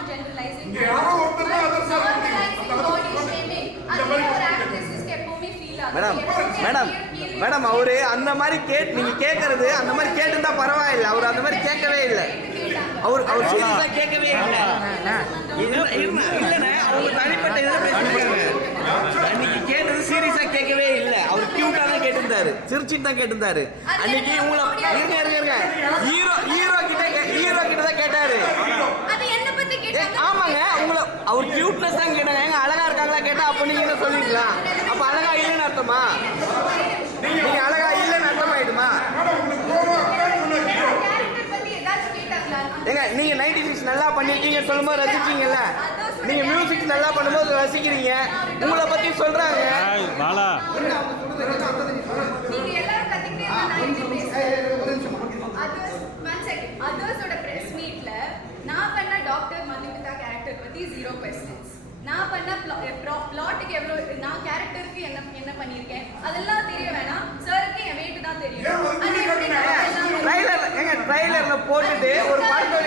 not generalizing. Madam அவரு அந்த மாதிரி நீங்க கேட்கறது அந்த மாதிரி கேட்டுதான் பரவாயில்லை. அவர் அந்த மாதிரி கேட்கவே இல்லை. அவர் சீரியஸா கேட்கவே இல்லை. இல்லைண்ணே அவங்க தனிப்பட்ட இதில் பேசிருக்காங்க. அன்னைக்கு கேட்டது சீரியஸா கேட்கவே இல்லை. அவர் கியூட்டா தான் கேட்டிருந்தாரு, சிரிச்சிட்டு தான் கேட்டிருந்தாரு. அன்னைக்கு உங்களை இருங்க ஹீரோ கிட்ட தான் கேட்டாரு. ஆமாங்க உங்களை அவர் கியூட்னஸ் தான் கேட்டாங்க. எங்க அழகா இருக்காங்களா கேட்டா அப்ப நீங்க என்ன சொல்லிக்கலாம்? அப்ப அழகா இல்லைன்னு அர்த்தமா? நீங்க அழகா இல்லைன்னு அர்த்தம் ஆயிடுமா? ஏங்க நீங்க 96 நல்லா பண்ணிருக்கீங்க சொல்லும்போது ரசிச்சீங்கல்ல, நீங்க மியூசிக் நல்லா பண்ணும்போது ரசிக்கிறீங்க. உங்களை பத்தி சொல்றாங்க. நான் பண்ண டாக்டர் மதுமிதா கேரக்டர் பத்தி 0 questions. நான் பண்ண பிளாட்டுக்கு எவ்வளவு நான் கேரக்டருக்கு என்ன பண்ணிருக்கேன் அதெல்லாம் தெரிய வேணாம். சாருக்கு என் வெயிட் தான் தெரியும். ட்ரைலர்ல போட்டுட்டு ஒரு படத்தோட